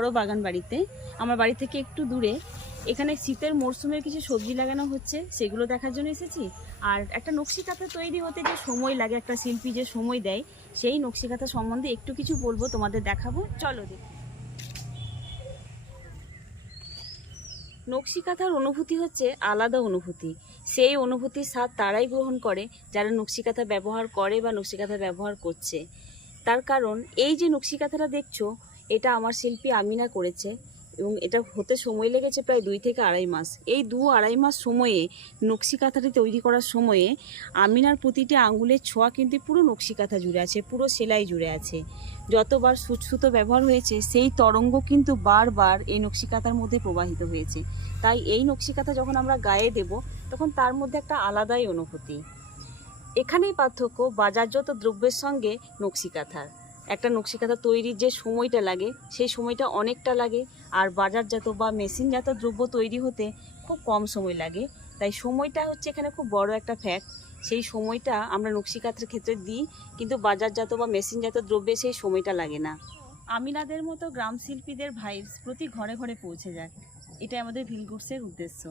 বড় বাগান বাড়িতে, আমার বাড়ি থেকে একটু দূরে। এখানে শীতের মরশুমের কিছু সবজি লাগানো হচ্ছে, সেগুলো দেখার জন্য এসেছি। আর একটা নকশি কাঁথা তৈরি হতে যে সময় লাগে, একটা শিল্পী যে সময় দেয়, সেই নকশি কাঁথা সম্বন্ধে একটু কিছু বলবো, তোমাদের দেখাবো, চলো দেখি। নকশি কাঁথার অনুভূতি হচ্ছে আলাদা অনুভূতি। সেই অনুভূতির স্বাদ তারাই গ্রহণ করে যারা নকশি কাঁথা ব্যবহার করে বা নকশি কাঁথা ব্যবহার করছে। তার কারণ এই যে নকশি কাঁথাটা দেখছো, এটা আমার শিল্পী আমিনা করেছে এবং এটা হতে সময় লেগেছে প্রায় 2 থেকে আড়াই মাস। এই 2-2.5 মাস সময়ে নকশি কাঁথাটি তৈরি করার সময়ে আমিনার প্রতিটি আঙুলের ছোঁয়া কিন্তু পুরো নকশি কাঁথা জুড়ে আছে, পুরো সেলাই জুড়ে আছে। যতবার সুতো ব্যবহার হয়েছে সেই তরঙ্গ কিন্তু বারবার এই নকশি কাঁথার মধ্যে প্রবাহিত হয়েছে। তাই এই নকশি কাঁথা যখন আমরা গায়ে দেব, তখন তার মধ্যে একটা আলাদাই অনুভূতি। এখানেই পার্থক্য বাজারজাত দ্রব্যের সঙ্গে নকশি কাঁথার। একটা নকশি কাঁথা তৈরির যে সময়টা লাগে, সেই সময়টা অনেকটা লাগে, আর বাজারজাত বা মেশিনজাত দ্রব্য তৈরি হতে খুব কম সময় লাগে। তাই সময়টা হচ্ছে এখানে খুব বড় একটা ফ্যাক্ট। সেই সময়টা আমরা নকশি কাঁথার ক্ষেত্রে দিই, কিন্তু বাজারজাত বা মেশিনজাত দ্রব্যে সেই সময়টা লাগে না। আমিনাদের মতো গ্রাম শিল্পীদের ভাইবস প্রতি ঘরে ঘরে পৌঁছে যাক, এটাই আমাদের ভিলগুডসের উদ্দেশ্য।